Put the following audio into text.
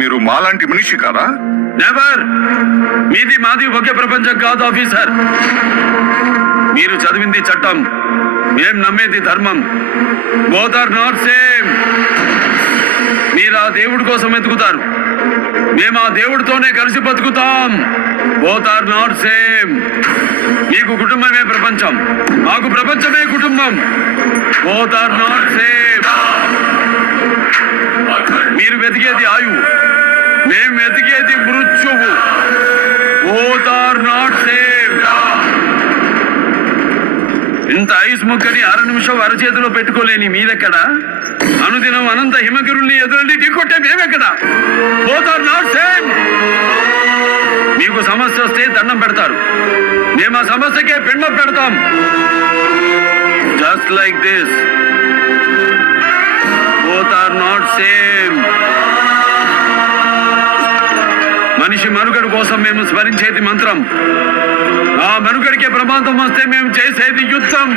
మీరు మాలాంటి మనిషి కాదా? నెవర్. మీది మాది ఒకే ప్రపంచం కాదు ఆఫీసర్. మీరు చదివింది చట్టం, మేం నమ్మేది ధర్మం. Both are not same. మీరు ఆ దేవుడి కోసం వెతుకుతారు, మేము ఆ దేవుడితోనే కలిసి బతుకుతాం. Both are not same. మీకు కుటుంబమే ప్రపంచం, మాకు ప్రపంచమే కుటుంబం. Both are not same. మీరు వెతికేది ఆయువు, మేము వెతికేది మృత్యువు. Both are not same. ఇంత ఐస్ ముక్కని అర నిమిషం అరచేతిలో పెట్టుకోలేని మీరెక్కడ? అనుదినం అనంత హిమగిరుల్ని ఎదురండి ఢీకొట్టే మేమెక్కడ? Both are not same. మీకు సమస్య వస్తే దండం పెడతారు, మేము ఆ సమస్యకే పిండం పెడతాం. Just like this. Both are not same. మనిషి మనుగడ కోసం మేము స్మరించేది మంత్రం, ఆ మనుగడికే ప్రమాదం వస్తే మేము చేసేది యుద్ధం.